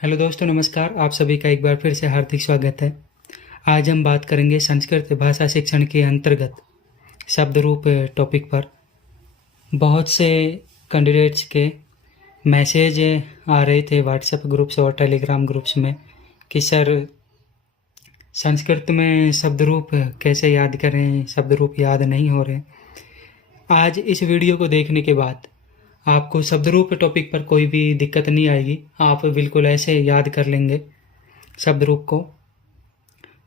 Hello दोस्तों, नमस्कार। आप सभी का एक बार फिर से हार्दिक स्वागत है। आज हम बात करेंगे संस्कृत भाषा शिक्षण के अंतर्गत शब्द रूप टॉपिक पर। बहुत से कैंडिडेट्स के मैसेज आ रहे थे व्हाट्सएप ग्रुप्स और टेलीग्राम ग्रुप्स में कि सर संस्कृत में शब्द रूप कैसे याद करें, शब्द रूप याद नहीं हो रहे। आज इस वीडियो को देखने के बाद आपको शब्द रूप टॉपिक पर कोई भी दिक्कत नहीं आएगी। आप बिल्कुल ऐसे याद कर लेंगे शब्द रूप को।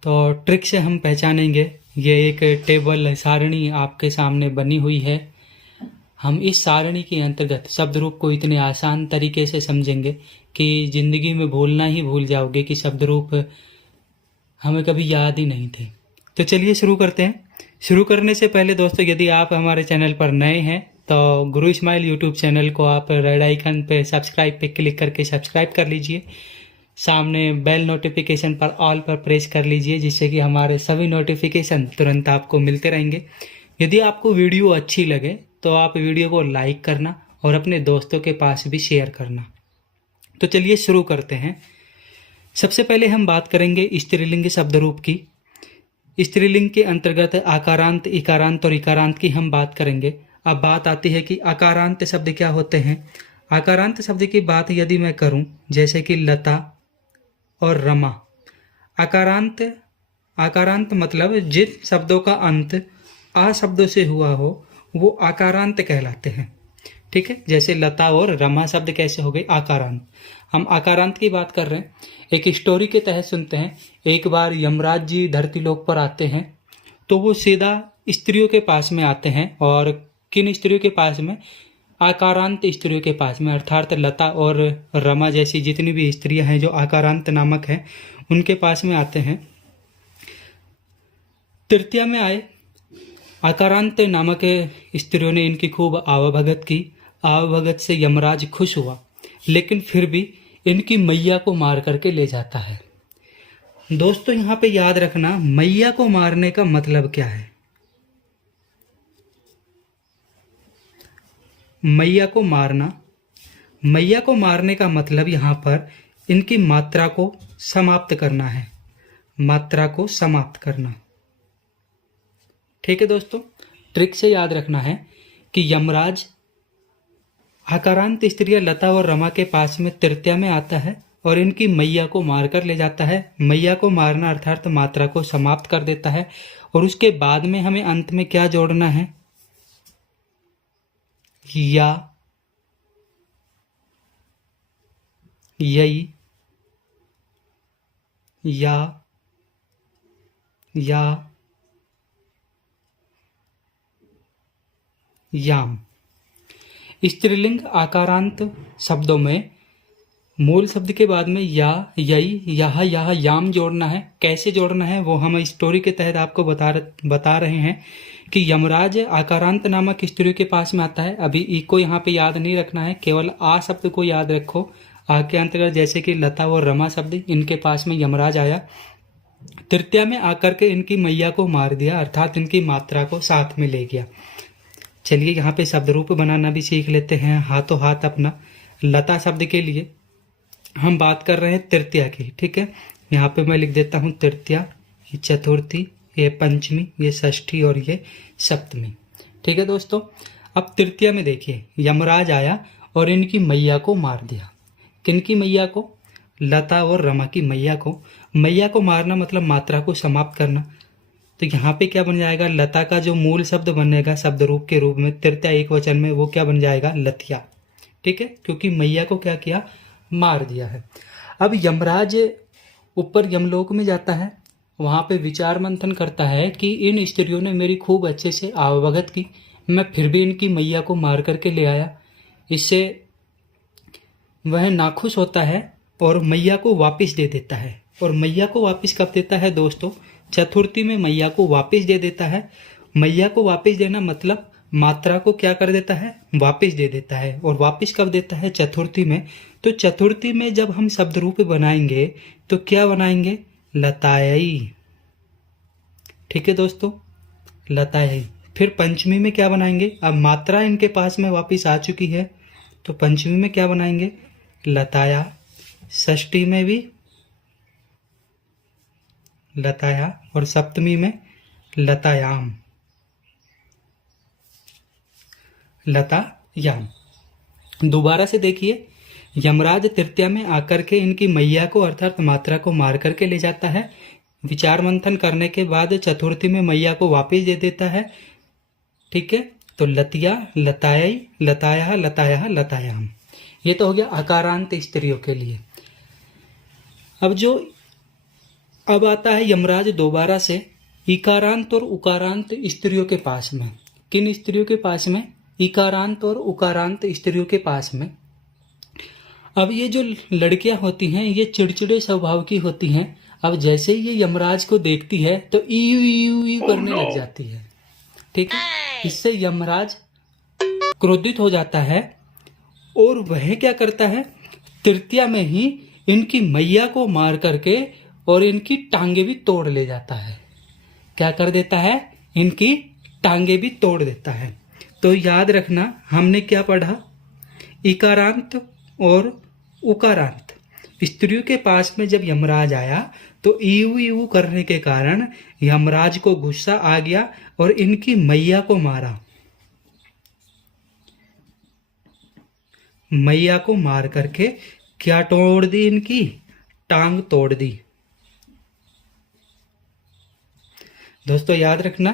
तो ट्रिक से हम पहचानेंगे। ये एक टेबल सारणी आपके सामने बनी हुई है। हम इस सारणी के अंतर्गत शब्द रूप को इतने आसान तरीके से समझेंगे कि ज़िंदगी में भूलना ही भूल जाओगे कि शब्द रूप हमें कभी याद ही नहीं थे। तो चलिए शुरू करते हैं। शुरू करने से पहले दोस्तों, यदि आप हमारे चैनल पर नए हैं तो गुरु स्माइल यूट्यूब चैनल को आप रेड आइकन पे सब्सक्राइब पे क्लिक करके सब्सक्राइब कर लीजिए। सामने बेल नोटिफिकेशन पर ऑल पर प्रेस कर लीजिए, जिससे कि हमारे सभी नोटिफिकेशन तुरंत आपको मिलते रहेंगे। यदि आपको वीडियो अच्छी लगे तो आप वीडियो को लाइक करना और अपने दोस्तों के पास भी शेयर करना। तो चलिए शुरू करते हैं। सबसे पहले हम बात करेंगे स्त्रीलिंग शब्द रूप की। स्त्रीलिंग के अंतर्गत आकारांत, इकारांत और इकारांत की हम बात करेंगे। अब बात आती है कि आकारांत शब्द क्या होते हैं। आकारांत शब्द की बात यदि मैं करूं, जैसे कि लता और रमा। आकारांत मतलब जिन शब्दों का अंत आ शब्दों से हुआ हो वो आकारांत कहलाते हैं। ठीक है, जैसे लता और रमा शब्द कैसे हो गए आकारांत। हम आकारांत की बात कर रहे हैं। एक स्टोरी के तहत सुनते हैं। एक बार यमराज जी धरती लोक पर आते हैं तो वो सीधा स्त्रियों के पास में आते हैं। और किन स्त्रियों के पास में? आकारांत स्त्रियों के पास में, अर्थात लता और रमा जैसी जितनी भी स्त्रियां हैं जो आकारांत नामक हैं उनके पास में आते हैं। तृतीया में आए आकारांत नामक स्त्रियों ने इनकी खूब आवभगत की। आवभगत से यमराज खुश हुआ, लेकिन फिर भी इनकी मैया को मार करके ले जाता है। दोस्तों यहाँ पे याद रखना, मैया को मारने का मतलब क्या है। मैया को मारने का मतलब यहाँ पर इनकी मात्रा को समाप्त करना है। मात्रा को समाप्त करना। ठीक है दोस्तों, ट्रिक से याद रखना है कि यमराज आकारांत स्त्रियां लता और रमा के पास में तृतीया में आता है और इनकी मैया को मारकर ले जाता है। मैया को मारना अर्थात मात्रा को समाप्त कर देता है। और उसके बाद में हमें अंत में क्या जोड़ना है? या, यई, या, याम। स्त्रीलिंग आकारांत शब्दों में मूल शब्द के बाद में या, यई, यह, याम जोड़ना है। कैसे जोड़ना है वो हम स्टोरी के तहत आपको बता रहे हैं कि यमराज आकारांत नामक स्त्रियों के पास में आता है। अभी ई को यहाँ पे याद नहीं रखना है, केवल आ शब्द को याद रखो। आ के अंतर्गत जैसे कि लता और रमा शब्द, इनके पास में यमराज आया। तृतीया में आकर के इनकी मैया को मार दिया, अर्थात इनकी मात्रा को साथ में ले गया। चलिए यहाँ पे शब्द रूप बनाना भी सीख लेते हैं हाथों हाथ अपना। लता शब्द के लिए हम बात कर रहे हैं तृतीया की। ठीक है, यहाँ पे मैं लिख देता हूँ तृतीया, ये चतुर्थी, ये पंचमी, ये षष्ठी और ये सप्तमी। ठीक है दोस्तों, अब तृतीया में देखिए यमराज आया और इनकी मैया को मार दिया। किनकी मैया को? लता और रमा की मैया को। मैया को मारना मतलब मात्रा को समाप्त करना। तो यहाँ पे क्या बन जाएगा? लता का जो मूल शब्द बनेगा शब्द रूप के रूप में तृतीया एक वचन में, वो क्या बन जाएगा? लतिया। ठीक है, क्योंकि मैया को क्या किया? मार दिया है। अब यमराज ऊपर यमलोक में जाता है, वहां पे विचार मंथन करता है कि इन स्त्रियों ने मेरी खूब अच्छे से आवभगत की, मैं फिर भी इनकी मैया को मार करके ले आया। इससे वह नाखुश होता है और मैया को वापस दे देता है। और मैया को वापस कब देता है दोस्तों? चतुर्थी में मैया को वापस दे देता है। मैया को वापस देना मतलब मात्रा को क्या कर देता है? वापस दे देता है। और वापस कब देता है? चतुर्थी में। तो चतुर्थी में जब हम शब्द रूप बनाएंगे तो क्या बनाएंगे? लतायई। ठीक है दोस्तों, लतायई। फिर पंचमी में क्या बनाएंगे? अब मात्रा इनके पास में वापस आ चुकी है तो पंचमी में क्या बनाएंगे? लताया। षष्ठी में भी लताया और सप्तमी में लतायाम, लतायाम। दोबारा से देखिए, यमराज तृतीया में आकर के इनकी मैया को अर्थात मात्रा को मार करके ले जाता है। विचार मंथन करने के बाद चतुर्थी में मैया को वापस दे देता है। ठीक है, तो लतिया, लताई, लताया, लताया, लतायाम। ये तो हो गया आकारांत स्त्रियों के लिए। अब आता है यमराज दोबारा से इकारांत और उकारांत स्त्रियों के पास में। किन स्त्रियों के पास में? इकारांत और उकारांत स्त्रियों के पास में। अब ये जो लड़कियां होती हैं ये चिड़चिड़े स्वभाव की होती हैं। अब जैसे ही ये यमराज को देखती है तो ईयू ईयू ईयू करने लग जाती है। ठीक है, इससे यमराज क्रोधित हो जाता है और वह क्या करता है, तृतीया में ही इनकी मैया को मार करके और इनकी टांगे भी तोड़ ले जाता है। क्या कर देता है? इनकी टांगे भी तोड़ देता है। तो याद रखना, हमने क्या पढ़ा? इकारांत और उकारांत स्त्रियों के पास में जब यमराज आया तो ईयू ईयू करने के कारण यमराज को गुस्सा आ गया और इनकी मैया को मारा। मैया को मार करके क्या तोड़ दी? इनकी टांग तोड़ दी। दोस्तों याद रखना,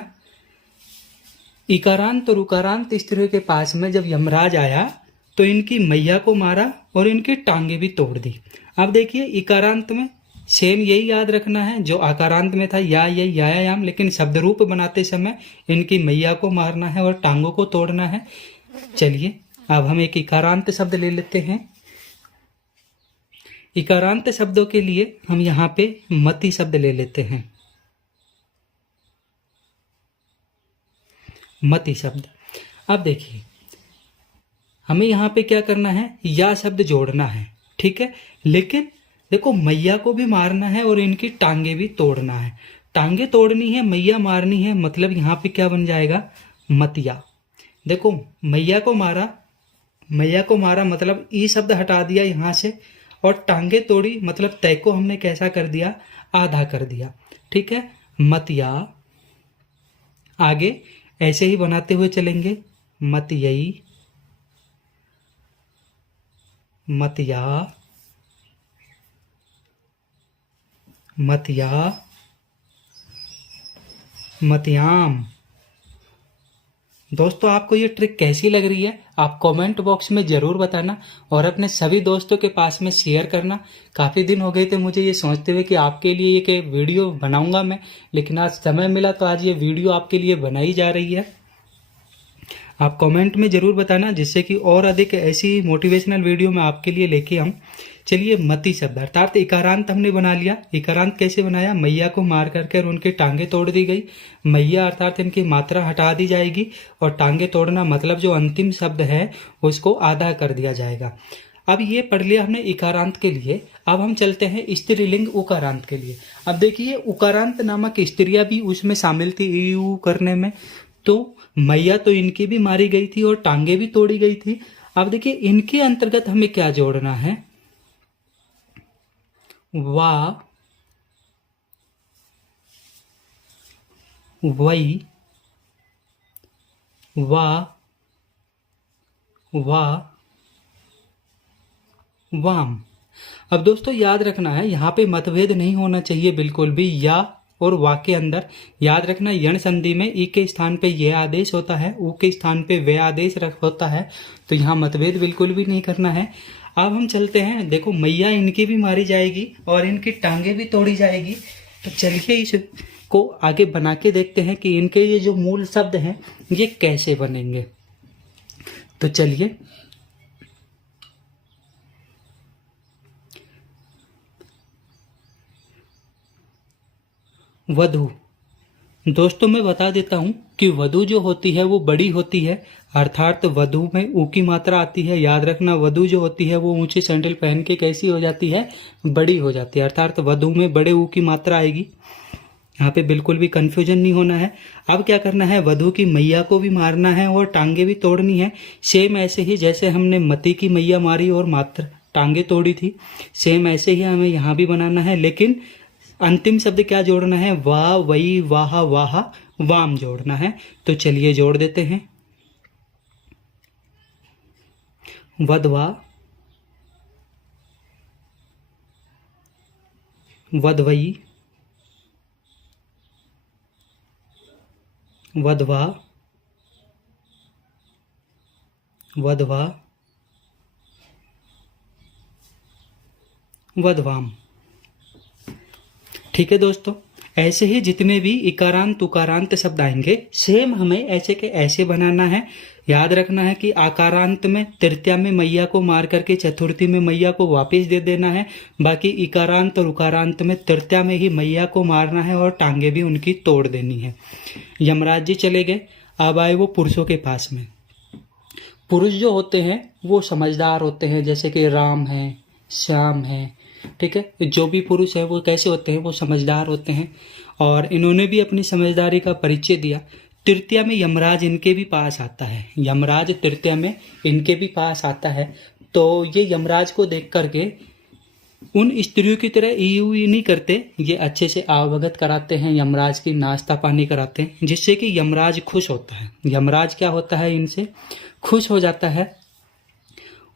इकारांत और उकारांत स्त्रियों के पास में जब यमराज आया तो इनकी मैया को मारा और इनकी टांगे भी तोड़ दी। अब देखिए, इकारांत में सेम यही याद रखना है जो आकारांत में था, या यायाम, लेकिन शब्द रूप बनाते समय इनकी मैया को मारना है और टांगों को तोड़ना है। चलिए अब हम एक इकारांत शब्द ले लेते हैं। इकारांत शब्दों के लिए हम यहाँ पे मति शब्द ले लेते हैं। मति शब्द। अब देखिए, हमें यहाँ पे क्या करना है? या शब्द जोड़ना है। ठीक है, लेकिन देखो मैया को भी मारना है और इनकी टांगे भी तोड़ना है। टांगे तोड़नी है, मैया मारनी है, मतलब यहाँ पे क्या बन जाएगा? मतिया। देखो मैया को मारा मतलब ई शब्द हटा दिया यहाँ से, और टांगे तोड़ी मतलब तय को हमने कैसा कर दिया? आधा कर दिया। ठीक है, मतिया। आगे ऐसे ही बनाते हुए चलेंगे, मतियई, मतिया, मतिया, मतियाम। दोस्तों आपको ये ट्रिक कैसी लग रही है आप कमेंट बॉक्स में जरूर बताना और अपने सभी दोस्तों के पास में शेयर करना। काफी दिन हो गए थे मुझे ये सोचते हुए कि आपके लिए ये वीडियो बनाऊंगा मैं, लेकिन आज समय मिला तो आज ये वीडियो आपके लिए बनाई जा रही है। आप कमेंट में जरूर बताना जिससे कि और अधिक ऐसी मोटिवेशनल वीडियो मैं आपके लिए लेके आऊं। चलिए, मति शब्द अर्थात इकारांत हमने बना लिया। इकारांत कैसे बनाया? मैया को मार करके और उनकी टांगे तोड़ दी गई। मैया अर्थात इनकी मात्रा हटा दी जाएगी और टांगे तोड़ना मतलब जो अंतिम शब्द है उसको आधा कर दिया जाएगा। अब ये पढ़ लिया हमने इकारांत के लिए। अब हम चलते हैं स्त्रीलिंग उकारांत के लिए। अब देखिए, उकारांत नामक स्त्रियां भी उसमें शामिल थी यू करने में। तो मैया तो इनकी भी मारी गई थी और टांगे भी तोड़ी गई थी। अब देखिए, इनके अंतर्गत हमें क्या जोड़ना है? वा, वई, वा, वाम। अब दोस्तों याद रखना है, यहाँ पे मतभेद नहीं होना चाहिए बिल्कुल भी। या और वा के अंदर याद रखना, यण संधि में ई के स्थान पे ये आदेश होता है, ऊ के स्थान पे वे आदेश होता है। तो यहाँ मतभेद बिल्कुल भी नहीं करना है। अब हम चलते हैं, देखो मैया इनकी भी मारी जाएगी और इनकी टांगे भी तोड़ी जाएगी। तो चलिए इसको आगे बना के देखते हैं कि इनके ये जो मूल शब्द हैं ये कैसे बनेंगे। तो चलिए, वधु। दोस्तों मैं बता देता हूं कि वधु जो होती है वो बड़ी होती है, अर्थात वधु में ऊ की मात्रा आती है। याद रखना, वधु जो होती है वो ऊंचे सैंडल पहन के कैसी हो जाती है? बड़ी हो जाती है, अर्थात वधु में बड़े ऊ की मात्रा आएगी। यहाँ पे बिल्कुल भी कंफ्यूजन नहीं होना है। अब क्या करना है? वधु की मैया को भी मारना है और टांगे भी तोड़नी है। सेम ऐसे ही जैसे हमने मति की मैया मारी और मात्रा टांगे तोड़ी थी, सेम ऐसे ही हमें यहाँ भी बनाना है, लेकिन अंतिम शब्द क्या जोड़ना है, वा वही वाह वाह वाम जोड़ना है। तो चलिए जोड़ देते हैं। वधवा वधवई वधवा वधवा वधवाम। ठीक है दोस्तों, ऐसे ही जितने भी इकारांत उकारांत शब्द आएंगे सेम हमें ऐसे के ऐसे बनाना है। याद रखना है कि आकारांत में तृतीया में मैया को मार करके चतुर्थी में मैया को वापस दे देना है। बाकी इकारांत और उकारांत में तृतीया में ही मैया को मारना है और टांगे भी उनकी तोड़ देनी है। यमराज जी चले गए, अब आए वो पुरुषों के पास में। पुरुष जो होते हैं वो समझदार होते हैं, जैसे कि राम है, श्याम है, ठीक है। जो भी पुरुष है वो कैसे होते हैं, वो समझदार होते हैं, और इन्होंने भी अपनी समझदारी का परिचय दिया। तृतीया में यमराज इनके भी पास आता है, यमराज तृतीया में इनके भी पास आता है। तो ये यमराज को देख करके उन स्त्रियों की तरह यू नहीं करते, ये अच्छे से अवगत कराते हैं, यमराज की नाश्ता पानी कराते हैं, जिससे कि यमराज खुश होता है। यमराज क्या होता है, इनसे खुश हो जाता है,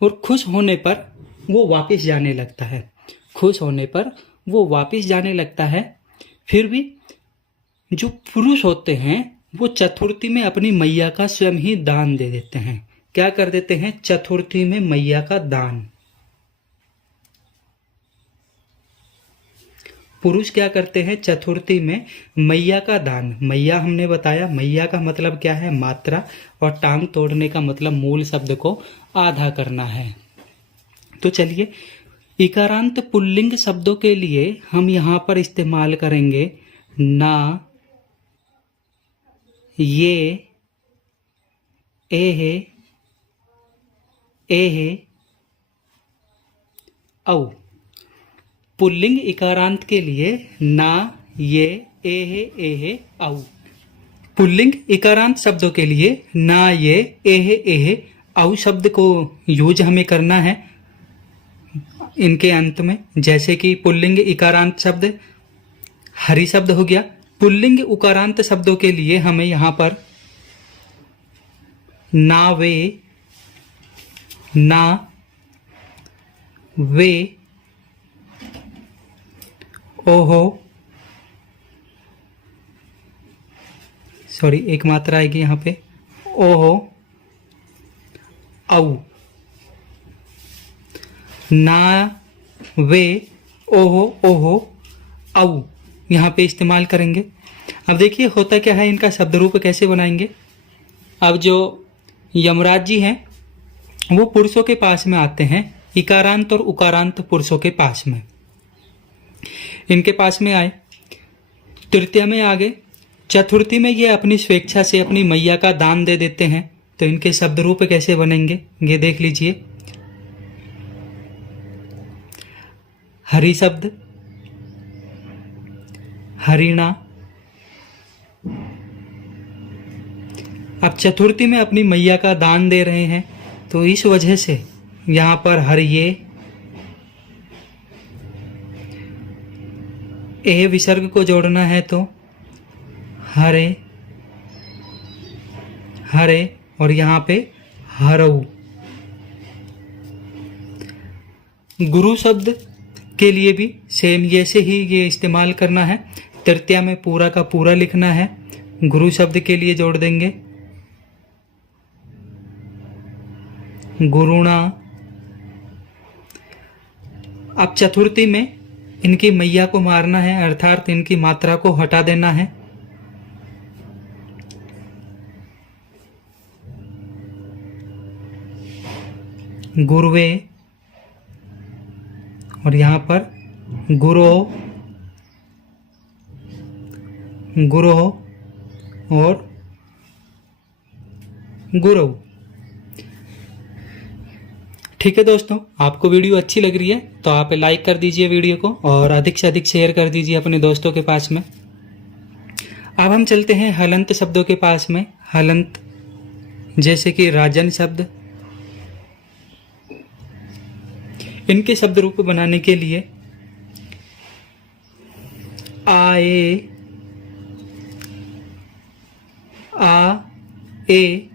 और खुश होने पर वो वापस जाने लगता है। खुश होने पर वो वापस जाने लगता है। फिर भी जो पुरुष होते हैं वो चतुर्थी में अपनी मैया का स्वयं ही दान दे देते हैं। क्या कर देते हैं, चतुर्थी में मैया का दान। पुरुष क्या करते हैं, चतुर्थी में मैया का दान। मैया हमने बताया, मैया का मतलब क्या है, मात्रा, और टांग तोड़ने का मतलब मूल शब्द को आधा करना है। तो चलिए, इकारांत पुल्लिंग शब्दों के लिए हम यहां पर इस्तेमाल करेंगे ना, ये, एहे, एहे, औ। पुल्लिंग इकारांत के लिए ना, ये, एहे, एहे, औ। पुल्लिंग इकारांत शब्दों के लिए ना, ये, एहे, एहे, औ शब्द को यूज हमें करना है इनके अंत में। जैसे कि पुल्लिंग इकारांत शब्द हरि शब्द हो गया। पुल्लिंग उकारांत शब्दों के लिए हमें यहां पर ना, वे, ना, वे, ओहो, सॉरी एक मात्रा आएगी यहां पे, ओहो, औ। ना, वे, ओहो, ओहो, औ यहाँ पे इस्तेमाल करेंगे। अब देखिए होता क्या है, इनका शब्द रूप कैसे बनाएंगे। अब जो यमराज जी हैं वो पुरुषों के पास में आते हैं, इकारांत और उकारांत पुरुषों के पास में। इनके पास में आए, तृतीया में आ गए, चतुर्थी में ये अपनी स्वेच्छा से अपनी मैया का दान दे देते हैं। तो इनके शब्द रूप कैसे बनेंगे ये देख लीजिए। हरि शब्द, हरिणा। अब चतुर्थी में अपनी मैया का दान दे रहे हैं, तो इस वजह से यहां पर हरिये, ए विसर्ग को जोड़ना है तो हरे, हरे, और यहां पे हरऊ। गुरु शब्द के लिए भी सेम जैसे ही ये इस्तेमाल करना है। तृतीया में पूरा का पूरा लिखना है, गुरु शब्द के लिए जोड़ देंगे गुरुणा। अब चतुर्थी में इनकी मैया को मारना है, अर्थात इनकी मात्रा को हटा देना है। गुरुवे, और यहां पर गुरो, गुरो और गुरु। ठीक है दोस्तों, आपको वीडियो अच्छी लग रही है तो आप लाइक कर दीजिए वीडियो को, और अधिक से अधिक शेयर कर दीजिए अपने दोस्तों के पास में। अब हम चलते हैं हलंत शब्दों के पास में। हलंत जैसे कि राजन शब्द, इनके शब्द रूप बनाने के लिए आए, आ, ए,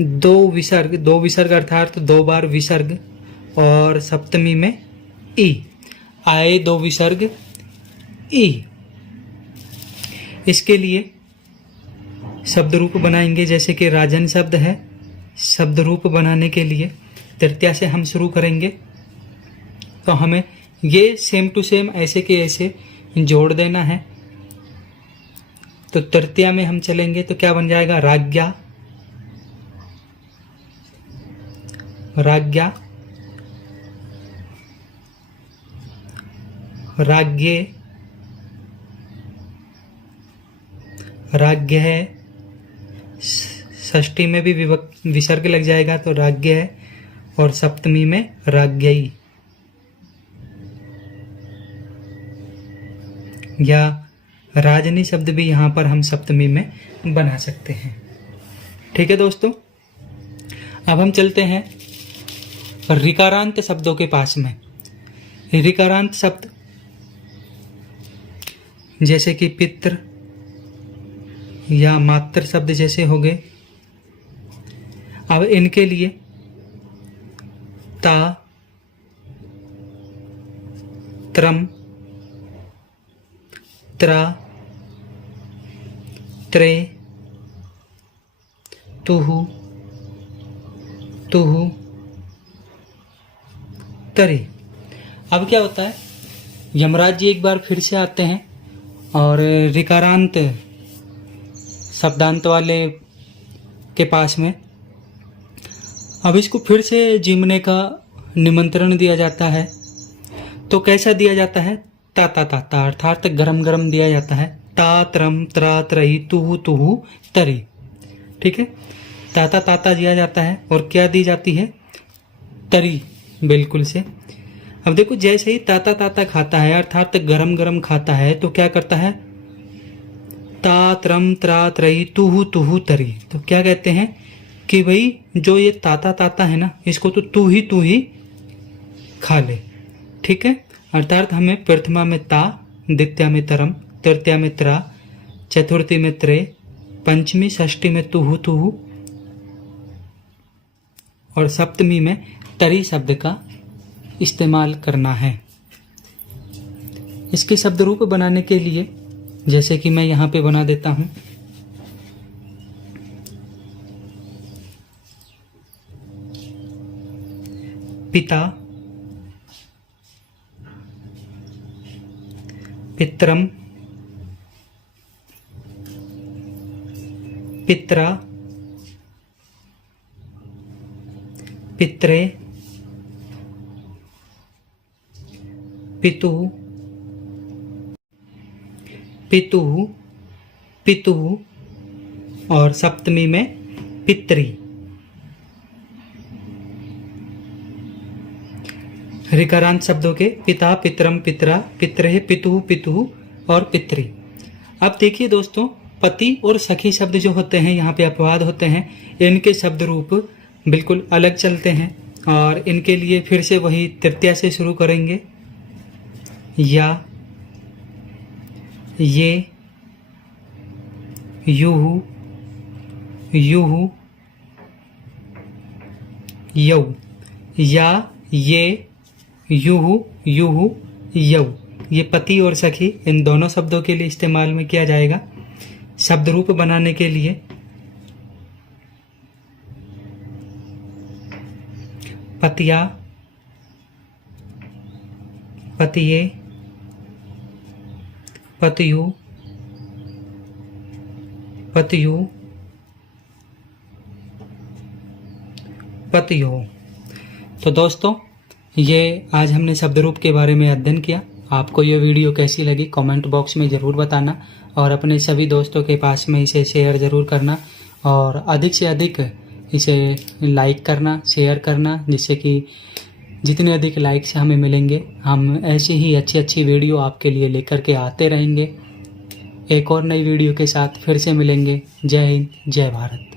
दो विसर्ग अर्थात 2 बार विसर्ग और सप्तमी में ई। आए 2 विसर्ग ई। इसके लिए शब्द रूप बनाएंगे, जैसे कि राजन शब्द है। शब्द रूप बनाने के लिए तृतीया से हम शुरू करेंगे, तो हमें ये सेम टू सेम ऐसे के ऐसे जोड़ देना है। तो तृतीया में हम चलेंगे तो क्या बन जाएगा? राज्ञा, राज्ञा, राज्ञे, राज्ञ है। षष्ठी में भी विसर्ग लग जाएगा तो राज्ञ है, और सप्तमी में राज्ञई, या राजनी शब्द भी यहाँ पर हम सप्तमी में बना सकते हैं। ठीक है दोस्तों, अब हम चलते हैं ऋकारांत शब्दों के पास में। ऋकारांत शब्द जैसे कि पितृ या मातृ शब्द जैसे हो गए। अब इनके लिए ता, त्रम, त्रा, त्रे, तुहु, तुहु, तरे। अब क्या होता है, यमराज जी एक बार फिर से आते हैं और ऋकारांत शब्दांत वाले के पास में। अब इसको फिर से जीमने का निमंत्रण दिया जाता है। तो कैसा दिया जाता है? ता ता ता ता अर्थात गरम गरम दिया जाता है। ता त्रम त्रा त्रयी तुहु तुहु तरी। ठीक है, ताता ताता दिया जाता है और क्या दी जाती है? तरी, बिल्कुल से। अब देखो, जैसे ही ताता ताता खाता है अर्थात गरम गरम खाता है तो क्या करता है? ता त्रम त्रा त्रयी तुहु तुहु तरी। तो क्या कहते हैं कि भाई जो ये ताता ताता है ना, इसको तो तू ही खा ले। ठीक है, अर्थात हमें प्रथमा में ता, द्वितीया में तरम, तृतीया में त्रा, चतुर्थी में त्रे, पंचमी षष्ठी में तुहु तुहु और सप्तमी में तरी शब्द का इस्तेमाल करना है। इसके शब्द रूप बनाने के लिए जैसे कि मैं यहाँ पे बना देता हूँ, पिता, पित्रम, पित्रा, पित्रे, पितु, पितु, पितु और सप्तमी में पितरी। ऋकारांत शब्दों के पिता, पितरम, पितरा, पितरे, पितु, पितु और पितरी। अब देखिए दोस्तों, पति और सखी शब्द जो होते हैं, यहाँ पे अपवाद होते हैं, इनके शब्द रूप बिल्कुल अलग चलते हैं और इनके लिए फिर से वही तृतीया से शुरू करेंगे। या, ये, युहु, युहु, यौ। या, ये, युहु, युहु, यौ, ये पति और सखी इन दोनों शब्दों के लिए इस्तेमाल में किया जाएगा। शब्द रूप बनाने के लिए पतिया, पतिये, पतियु, पतियु, पतियो। तो दोस्तों, ये आज हमने शब्द रूप के बारे में अध्ययन किया। आपको ये वीडियो कैसी लगी कमेंट बॉक्स में ज़रूर बताना और अपने सभी दोस्तों के पास में इसे शेयर ज़रूर करना और अधिक से अधिक इसे लाइक करना, शेयर करना, जिससे कि जितने अधिक लाइक्स हमें मिलेंगे हम ऐसी ही अच्छी अच्छी वीडियो आपके लिए लेकर के आते रहेंगे। एक और नई वीडियो के साथ फिर से मिलेंगे। जय हिंद, जय भारत।